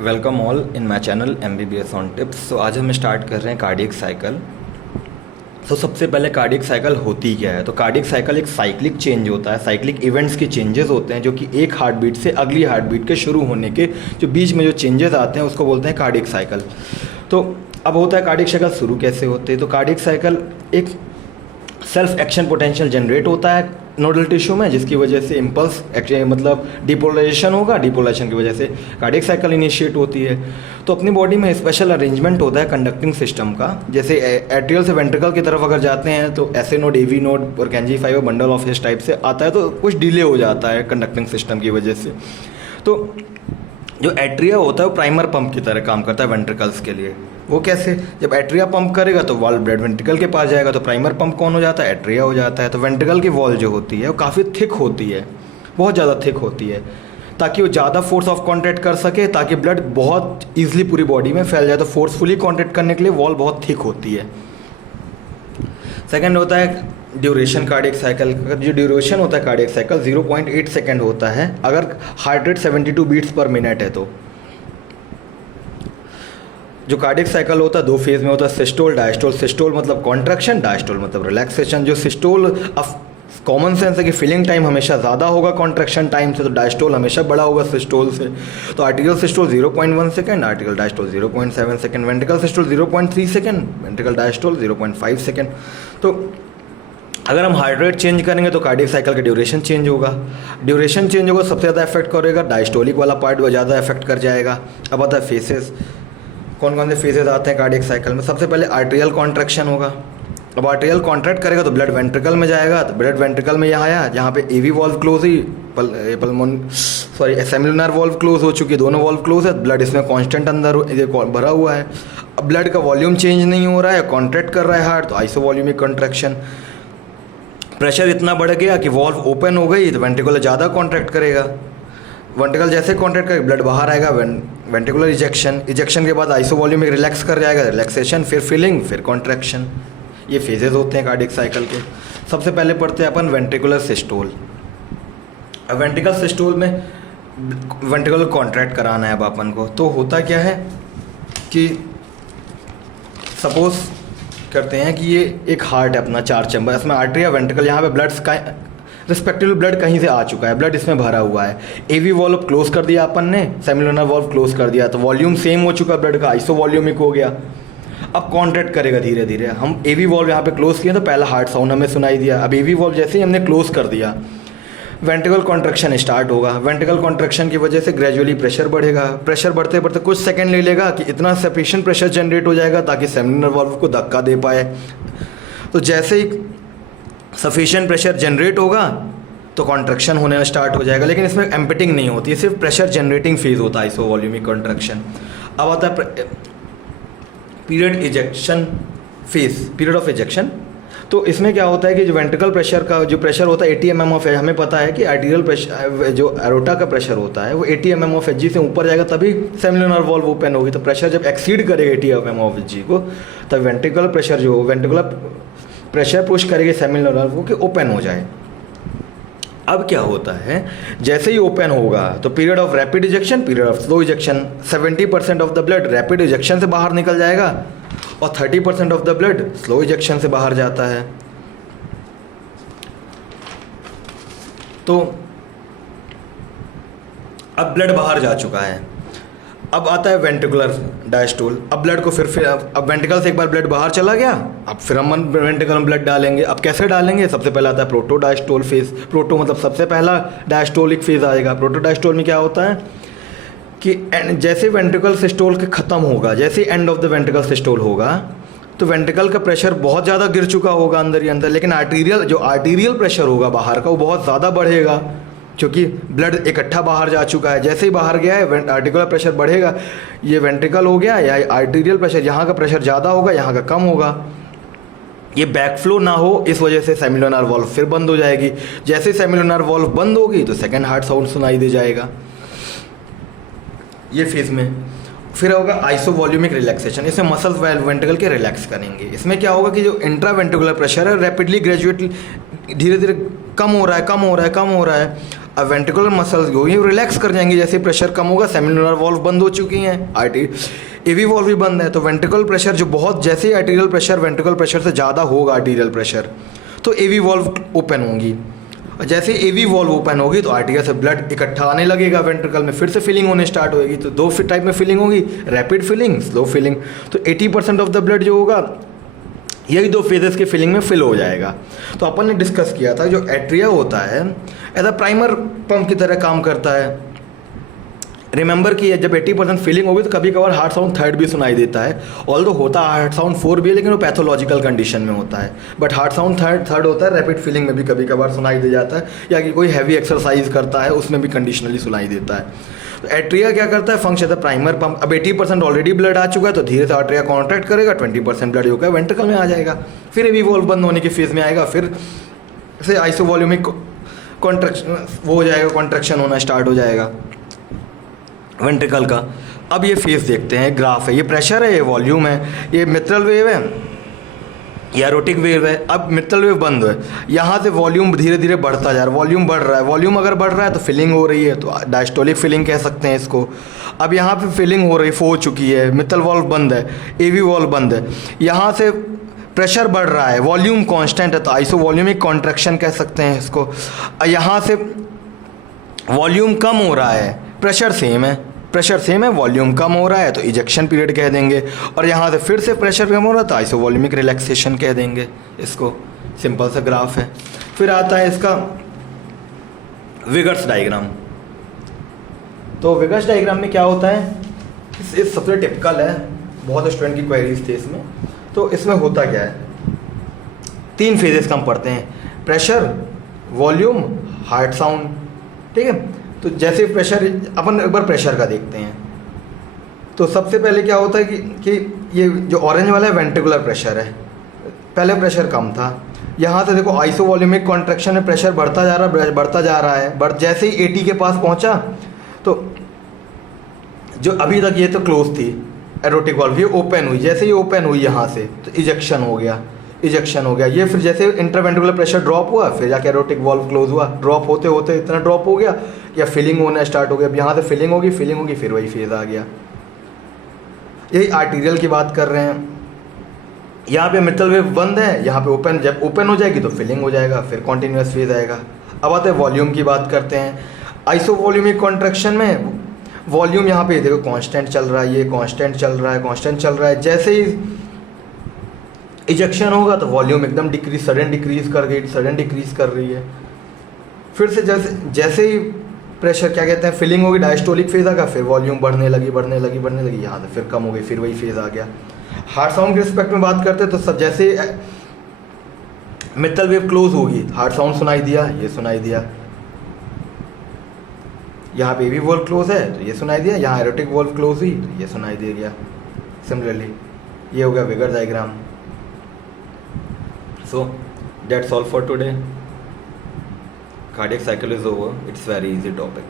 Welcome all in my channel MBBS on tips. तो आज हम स्टार्ट कर रहे हैं कार्डियक साइकिल। तो सबसे पहले कार्डियक साइकिल होती क्या है? तो कार्डियक साइकिल एक साइक्लिक चेंज होता है, साइक्लिक इवेंट्स के चेंजेस होते हैं जो कि एक हार्ट बीट से अगली हार्ट बीट के शुरू होने के जो बीच में जो चेंजेस आते हैं उसको बोलते हैं कार्डियक साइकिल। तो अब होता है कार्डियक साइकिल शुरू कैसे होते हैं? तो कार्डियक साइकिल एक सेल्फ एक्शन पोटेंशियल जनरेट होता है नोडल टिश्यू में, जिसकी वजह से इम्पल्स मतलब डिपोलराइजेशन होगा। डिपोलराइजेशन की वजह से कार्डियक साइकिल इनिशिएट होती है। तो अपनी बॉडी में स्पेशल अरेंजमेंट होता है कंडक्टिंग सिस्टम का। जैसे एट्रियल से वेंट्रिकल की तरफ अगर जाते हैं तो SA node, AV node, Purkinje fibre bundle of his type से आता है, तो कुछ डिले हो जाता है कंडक्टिंग सिस्टम की वजह से। तो जो एट्रिया होता है वो प्राइमर पंप की तरह काम करता है वेंट्रिकल्स के लिए। वो कैसे? जब एट्रिया पंप करेगा तो वॉल ब्लड वेंट्रिकल के पास जाएगा, तो प्राइमर पंप कौन हो जाता है? एट्रिया हो जाता है। तो वेंट्रिकल की वॉल जो होती है वो काफ़ी थिक होती है, बहुत ज़्यादा थिक होती है, ताकि वो ज़्यादा फोर्स ऑफ कॉन्टैक्ट कर सके, ताकि ब्लड बहुत ईजिली पूरी बॉडी में फैल जाए। तो फोर्सफुली कॉन्टैक्ट करने के लिए वॉल बहुत थिक होती है। सेकेंड होता है ड्यूरेशन कार्डियक साइकिल का। जो ड्यूरेशन होता है कार्डियक साइकिल 0.8 सेकेंड होता है अगर heart rate 72 beats per minute है। तो जो कार्डियक साइकिल होता है दो फेज में होता है, सिस्टोल डायस्टोल। सिस्टोल मतलब कॉन्ट्रैक्शन, डायस्टोल मतलब रिलैक्सेशन। जो सिस्टोल कॉमन सेंस है कि फिलिंग टाइम हमेशा ज़्यादा होगा कॉन्ट्रैक्शन टाइम से, तो डायस्टोल हमेशा बड़ा होगा सिस्टोल से। तो article systole 0.1 second, article diastole 0.7 second, ventricle systole 0.3 second, ventricle diastole 0.5 second. तो अगर हम हार्ट रेट चेंज करेंगे तो कार्डियक साइकिल का ड्यूरेशन चेंज होगा। ड्यूरेशन चेंज होगा, सबसे ज़्यादा इफेक्ट करेगा डायस्टोलिक वाला पार्ट, वो ज़्यादा इफेक्ट कर जाएगा। अब आता है फेसेस। कौन कौन से फेजेस आते हैं कार्डियक साइकिल में? सबसे पहले आर्टेरियल कॉन्ट्रैक्शन होगा। अब आर्टेरियल कॉन्ट्रैक्ट करेगा तो ब्लड वेंट्रिकल में जाएगा। तो ब्लड वेंट्रिकल में यहाँ आया जहाँ पे AV वॉल्व क्लोज ही सेमिलुनर वॉल्व क्लोज हो चुकी है, दोनों वॉल्व क्लोज है। ब्लड इसमें कांस्टेंट अंदर भरा हुआ है। अब ब्लड का वॉल्यूम चेंज नहीं हो रहा है, कॉन्ट्रैक्ट कर रहा है हार्ट, तो आइसोवॉल्यूमिक कॉन्ट्रैक्शन। प्रेशर इतना बढ़ गया कि वॉल्व ओपन हो गई, तो वेंट्रिकुलर ज़्यादा कॉन्ट्रैक्ट करेगा। वेंट्रिकल जैसे कॉन्ट्रैक्ट करेगा ब्लड बाहर आएगा, वेंट्रिकुलर इजेक्शन। इजेक्शन के बाद आइसोवॉल्यूमिक रिलैक्स कर जाएगा, रिलैक्सेशन, फिर फिलिंग, फिर कॉन्ट्रैक्शन। ये फेजेस होते हैं कार्डियक साइकिल के। सबसे पहले पढ़ते हैं अपन वेंट्रिकुलर सिस्टोल। अब वेंट्रिकल सिस्टोल में वेंट्रिकुलर कॉन्ट्रैक्ट कराना है अब अपन को। तो होता क्या है कि सपोज करते हैं कि ये एक हार्ट है अपना, 4 चैम्बर, इसमें आर्टरी या वेंट्रिकल, यहाँ पे ब्लड रिस्पेक्टिव ब्लड कहीं से आ चुका है, ब्लड इसमें भरा हुआ है। AV वॉल्व क्लोज कर दिया अपन ने, सेमिलुनर वॉल्व क्लोज कर दिया, तो वॉल्यूम सेम हो चुका ब्लड का, आइसोवॉल्यूमिक हो गया। अब कॉन्ट्रैक्ट करेगा धीरे धीरे। हम AV वॉल्व यहाँ पे क्लोज किए तो पहला हार्ट साउंड हमें सुनाई दिया। अब AV वॉल्व जैसे ही हमने क्लोज कर दिया, वेंट्रिकल कॉन्ट्रैक्शन स्टार्ट होगा। वेंट्रिकल कॉन्ट्रैक्शन की वजह से ग्रेजुअली प्रेशर बढ़ेगा। प्रेशर बढ़ते बढ़ते कुछ सेकंड ले लेगा कि इतना सफिशिएंट प्रेशर जनरेट हो जाएगा ताकि सेमिलुनर वॉल्व को धक्का दे पाए। तो जैसे ही सफिशिएंट प्रेशर जनरेट होगा तो कॉन्ट्रैक्शन होने स्टार्ट हो जाएगा, लेकिन इसमें एम्पिटिंग नहीं होती है, सिर्फ प्रेशर जनरेटिंग फेज होता है आइसोवॉल्यूमिक कॉन्ट्रैक्शन। अब आता है period ejection phase, period of ejection. तो इसमें क्या होता है कि जो वेंट्रिकल प्रेशर का जो प्रेशर होता है 80 mm ऑफ एच, हमें पता है कि आर्टेरियल प्रेशर जो एरोटा का प्रेशर होता है वो 80 mm ऑफ Hg से ऊपर जाएगा तभी सेमिलुनर वॉल्व ओपन होगी। तो प्रेशर जब एक्सीड करेगा 80 mm ऑफ Hg को, तब वेंट्रिकल प्रेशर जो वेंट्रिकुलर प्रेशर पुश करेगी सेमिलुनर वॉल्व कि ओपन हो जाए। अब क्या होता है, जैसे ही ओपन होगा तो period of rapid ejection, period of slow ejection. 70% of the blood rapid ejection से बाहर निकल जाएगा और 30% of the blood slow ejection से बाहर जाता है। तो अब ब्लड बाहर जा चुका है। अब आता है वेंट्रिकुलर डायस्टोल। अब ब्लड को फिर अब वेंट्रिकल से एक बार ब्लड बाहर चला गया, अब फिर हम वेंट्रिकल में ब्लड डालेंगे। अब कैसे डालेंगे? सबसे पहले आता है प्रोटो डायस्टोल फेज। प्रोटो मतलब सबसे पहला डायस्टोलिक फेज आएगा। प्रोटो डायस्टोल में क्या होता है कि जैसे वेंट्रिकल सिस्टोल के ख़त्म होगा, जैसे end of the ventricle systole होगा, तो वेंट्रिकल का प्रेशर बहुत ज़्यादा गिर चुका होगा अंदर ही अंदर, लेकिन आर्टीरियल प्रेशर होगा बाहर का वो बहुत ज़्यादा बढ़ेगा, क्योंकि ब्लड इकट्ठा बाहर जा चुका है। जैसे ही बाहर गया है आर्टिकुलर प्रेशर बढ़ेगा। ये वेंट्रिकल हो गया या आर्टीरियल प्रेशर, यहाँ का प्रेशर ज़्यादा होगा, यहाँ का कम होगा। ये बैकफ्लो ना हो इस वजह से सेमिलुनर वॉल्व फिर बंद हो जाएगी। जैसे सेमिलुनर वॉल्व बंद होगी तो सेकेंड हार्ट साउंड सुनाई दे जाएगा। ये फेज में फिर होगा आइसोवॉल्यूमिक रिलैक्सेशन। इसमें मसल्स वेंट्रिकल के रिलैक्स करेंगे। इसमें क्या होगा कि जो इंट्रा वेंट्रिकुलर प्रेशर है रैपिडली ग्रेजुएटली धीरे धीरे कम हो रहा है। अब वेंट्रिकुलर मसल्स जो ये रिलैक्स कर जाएंगी, जैसे प्रेशर कम होगा, सेमिलुनर वॉल्व बंद हो चुकी हैं, आर्टी एवी वॉल्व भी बंद है, तो वेंट्रिकल प्रेशर जो बहुत, जैसे ही आर्टीरियल प्रेशर वेंट्रिकल प्रेशर से ज़्यादा होगा आर्टीरियल प्रेशर, तो एवी वॉल्व ओपन होंगी, और जैसे एवी वॉल्व ओपन होगी तो आर्टीरिया से ब्लड इकट्ठा आने लगेगा वेंट्रिकल में, फिर से फिलिंग होने स्टार्ट होगी। तो दो टाइप में फिलिंग होगी, रैपिड फिलिंग, स्लो फिलिंग। तो 80% ऑफ द ब्लड जो होगा यही दो फेजेस के फिलिंग में फिल हो जाएगा। तो अपन ने डिस्कस किया था जो एट्रिया होता है एज अ प्राइमर पंप की तरह काम करता है। रिमेंबर कि जब 80% फिलिंग होगी तो कभी कभार हार्ट साउंड थर्ड भी सुनाई देता है, ऑल्दो होता है हार्ट साउंड 4 भी है, लेकिन वो पैथोलॉजिकल कंडीशन में होता है। बट हार्ट साउंड थर्ड होता है, रैपिड फिलिंग में भी कभी कभार सुनाई दे जाता है, या कि कोई हैवी एक्सरसाइज करता है उसमें भी कंडीशनली सुनाई देता है। तो एट्रिया क्या करता है, फंक्शन है प्राइमर पंप। अब 80% ऑलरेडी ब्लड आ चुका है तो धीरे से आर्टेरिया कॉन्ट्रैक्ट करेगा, 20% ब्लड होगा वेंट्रिकल में आ जाएगा, फिर एवी वॉल्व बंद होने की फेज में आएगा, फिर से आइसोवॉल्यूमिक कॉन्ट्रैक्शन वो हो जाएगा, कॉन्ट्रैक्शन होना स्टार्ट हो जाएगा वेंट्रिकल का। अब ये फेज देखते हैं, ग्राफ है, ये प्रेशर है, ये वॉल्यूम है, ये मित्रल वेव है, ये एरोटिक वेव है। अब मित्रल वेव बंद है, यहाँ से वॉल्यूम धीरे धीरे बढ़ता जा रहा है, वॉल्यूम बढ़ रहा है, वॉल्यूम अगर बढ़ रहा है तो फिलिंग हो रही है, तो डायस्टोलिक फिलिंग कह सकते हैं इसको। अब यहाँ पे फिलिंग हो चुकी है, मित्रल वॉल्व बंद है, एवी वॉल्व बंद है, यहाँ से प्रेशर बढ़ रहा है, वॉल्यूम कांस्टेंट है, तो आइसोवॉल्यूमिक कॉन्ट्रैक्शन कह सकते हैं इसको। यहाँ से वॉल्यूम कम हो रहा है, प्रेशर सेम है, वॉल्यूम कम हो रहा है तो इजेक्शन पीरियड कह देंगे, और यहाँ से फिर से प्रेशर कम हो रहा है तो आइसोवॉल्यूमिक रिलैक्सेशन कह देंगे इसको। सिंपल सा ग्राफ है। फिर आता है इसका विगर्स डायग्राम। तो विगर्स डायग्राम में क्या होता है, इस सबसे टिपिकल है, बहुत स्टूडेंट की क्वेरीज थे इसमें। तो इसमें होता क्या है, 3 फेजेस का हम पढ़ते हैं, प्रेशर, वॉल्यूम, हार्ट साउंड, ठीक है। तो जैसे प्रेशर, अपन एक बार प्रेशर का देखते हैं। तो सबसे पहले क्या होता है कि ये जो ऑरेंज वाला है वेंट्रिकुलर प्रेशर है, पहले प्रेशर कम था, यहाँ से देखो आइसोवॉल्यूमिक कॉन्ट्रैक्शन में प्रेशर बढ़ता जा रहा है, जैसे ही 80 के पास पहुँचा तो जो अभी तक ये तो क्लोज थी एरोटिक वॉल्व, ये ओपन हुई, जैसे ही ओपन हुई यहाँ से तो इजेक्शन हो गया, ये फिर जैसे इंटरवेंट्रिकुलर प्रेशर ड्रॉप हुआ, फिर जाके एरोटिक वॉल्व क्लोज हुआ, ड्रॉप होते होते इतना ड्रॉप हो गया या फिलिंग होना स्टार्ट हो गया। अब यहाँ से फिलिंग होगी, फिर वही फेज आ गया। यही आर्टीरियल की बात कर रहे हैं, यहाँ पे मित्रल वेव बंद है, यहाँ पे ओपन, जब ओपन हो जाएगी तो फिलिंग हो जाएगा, फिर कॉन्टिन्यूस फेज आएगा। अब आते हैं वॉल्यूम की बात करते हैं। आइसोवॉल्यूमिक कॉन्ट्रैक्शन में वॉल्यूम यहाँ पे देखो कांस्टेंट चल रहा है, ये कांस्टेंट चल रहा है, जैसे ही इजेक्शन होगा तो वॉल्यूम एकदम सडन डिक्रीज कर रही है। फिर से जैसे ही प्रेशर क्या कहते हैं फिलिंग होगी, डायस्टोलिक फेज आएगा, फिर वॉल्यूम बढ़ने लगी, यहाँ से फिर कम हो गई, फिर वही फेज आ गया। हार्ट साउंड के रिस्पेक्ट में बात करते हैं तो सब जैसे मित्रल वेव क्लोज होगी, हार्ट साउंड सुनाई दिया, ये सुनाई दिया, यहाँ पे एवी वॉल्व क्लोज है तो ये सुनाई दिया, यहाँ एरोटिक वॉल्व क्लोज हुई तो ये सुनाई दे गया। सिमिलरली ये हो गया vigour diagram. So that's all for today. Cardiac cycle is over. It's very easy topic.